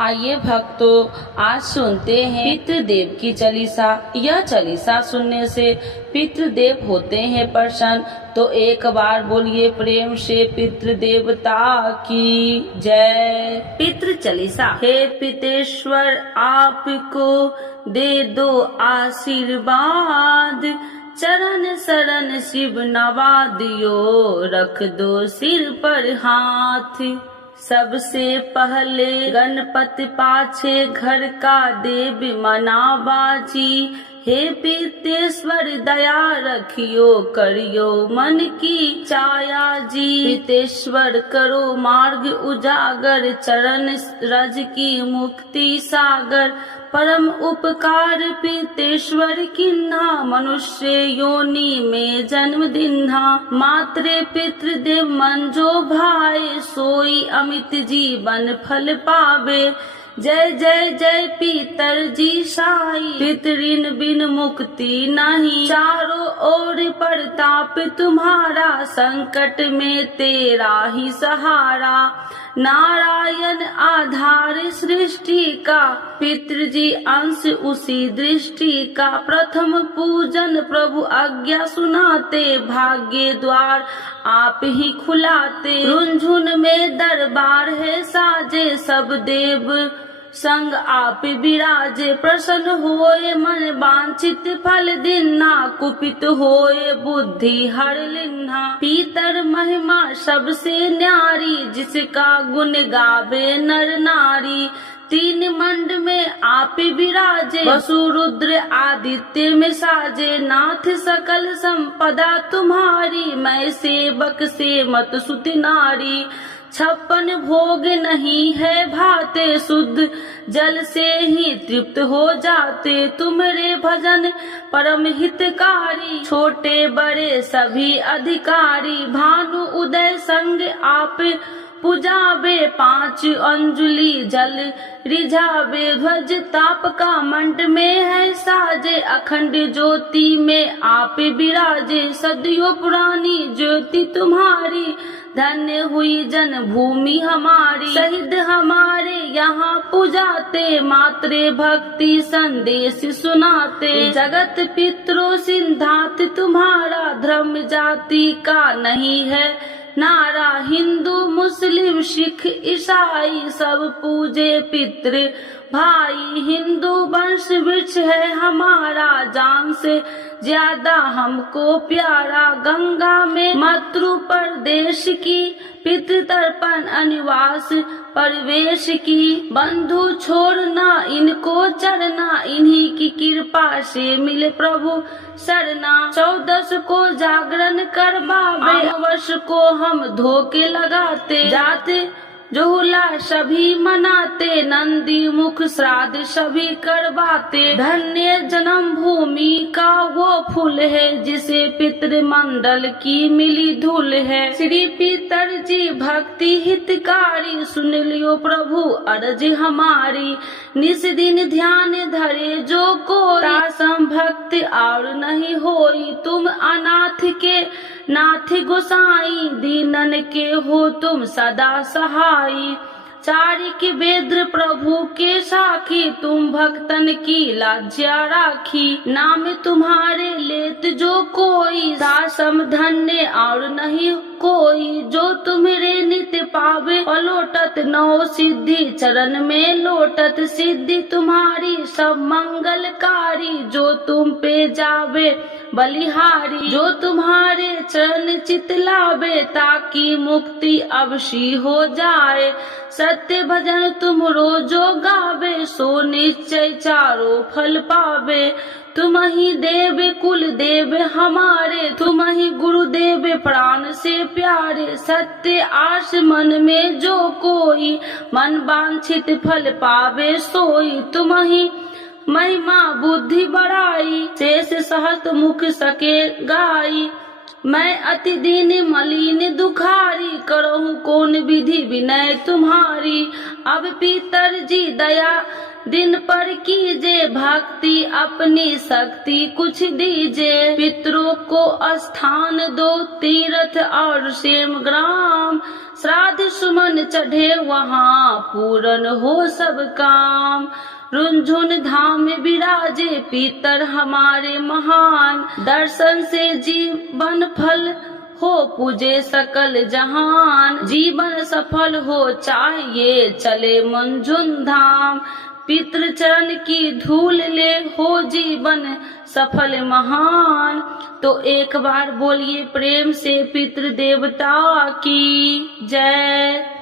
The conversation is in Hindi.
आइए भक्तों, आज सुनते हैं पितृदेव की चालीसा। यह चालीसा सुनने से पितृदेव होते हैं प्रसन्न। तो एक बार बोलिए प्रेम से पितृदेवता की जय। पितृ चालीसा। हे पितेश्वर आपको दे दो आशीर्वाद, चरण शरण शिव नवा दियो, रख दो सिर पर हाथ। सबसे पहले गणपति पाछे घर का देव मनाबाजी, हे पितेश्वर दया रखियो, करियो मन की चाया जी। पितेश्वर करो मार्ग उजागर, चरण रज की मुक्ति सागर। परम उपकार पितेश्वर किन्हा, मनुष्य योनि में जन्म दिन्हा। मात्रे पितृदेव मन जो भाए, सोई अमित जीवन फल पावे। जय जय जय पितर जी साई, पितृन बिन मुक्ति नहीं। चारों ओर प्रताप तुम्हारा, संकट में तेरा ही सहारा। नारायण आधार सृष्टि का, पितृजी अंश उसी दृष्टि का। प्रथम पूजन प्रभु आज्ञा सुनाते, भाग्य द्वार आप ही खुलाते। रुंझुन में दरबार है साजे, सब देव संग आप विराजे। प्रसन्न होए मन वांछित फल दिन्ना, कुपित होए बुद्धि हर लिन्हा। पीतर महिमा सबसे न्यारी, जिसका गुण गावे नर नारी। तीन मंड में आप विराजे, वसु रुद्र आदित्य में साजे। नाथ सकल संपदा तुम्हारी, मैं सेवक से मत सुत नारी। 56 भोग नहीं है भाते, शुद्ध जल से ही तृप्त हो जाते। तुम्हारे भजन परम हितकारी, छोटे बड़े सभी अधिकारी। भानु उदय संग आप पुजावे, 5 अंजुलि जल रिझावे। ध्वज ताप का मंड में है साजे, अखंड ज्योति में आप विराजे। सदियों पुरानी ज्योति तुम्हारी, धन्य हुई जन्मभूमि हमारी। शहीद हमारे यहाँ पुजाते, मात्रे भक्ति संदेश सुनाते। जगत पितरों सिद्धांत तुम्हारा, धर्म जाति का नहीं है नारा। हिंदू मुस्लिम सिख ईसाई, सब पूजे पितृ भाई। हिंदू वंश वृक्ष है हमारा, जान से ज्यादा हमको प्यारा। गंगा में मातृ प्रदेश की, पितृ तर्पण अनिवास परिवेश की। बंधु छोड़ना इनको चरना, इन्हीं की कृपा से मिले प्रभु शरणा। 14 को जागरण करवावे, वर्ष को हम धोखे लगाते जाते। जोहुला सभी मनाते, नंदी मुख श्राद्ध सभी करवाते। धन्य जन्म भूमि का वो फूल है, जिसे पितृमंडल की मिली धूल है। श्री पितर जी भक्ति हितकारी, सुन लियो प्रभु अर्ज हमारी। निस दिन ध्यान धरे जो कोई, सम भक्त और नहीं होई। तुम अनाथ के नाथ गोसाई, दीनन के हो तुम सदा सहाई। चारिक वेद प्रभु के साखी, तुम भक्तन की लाज्या राखी। नाम तुम्हारे लेत जो कोई, दासम धन्य और नहीं कोई। जो तुम्हारे नित्य पावे पलोटत, 9 सिद्धि चरण में लोटत। सिद्धि तुम्हारी सब मंगलकारी, जो तुम पे जावे बलिहारी। जो तुम्हारे चरण चितलावे, ताकि मुक्ति अवश्य हो जाए। सत्य भजन तुम रोजो गावे, सो निश्चय चारों फल पावे। तुम ही देव कुल देव हमारे, तुम ही गुरुदेव प्राण से प्यारे। सत्य आस मन में जो कोई, मन वांछित फल पावे सोई। तुम ही महिमा बुद्धि बढ़ाई, शेष सहस्त्र मुख सके गाई। मैं अति दीन मलिन दुखारी, करहूँ कौन विधि विनय तुम्हारी। अब पितर जी दया दिन पर कीजिए भक्ति, अपनी शक्ति कुछ दीजिए। पितरों को स्थान दो तीर्थ और सेम ग्राम, श्राद्ध सुमन चढ़े वहाँ पूर्ण हो सब काम। रुनझुन धाम में विराजे पितर हमारे महान, दर्शन से जीवन फल हो पूजे सकल जहान। जीवन सफल हो चाहिए चले मंझुन धाम, पितृ चरण की धूल ले हो जीवन सफल महान। तो एक बार बोलिए प्रेम से पितृ देवता की जय।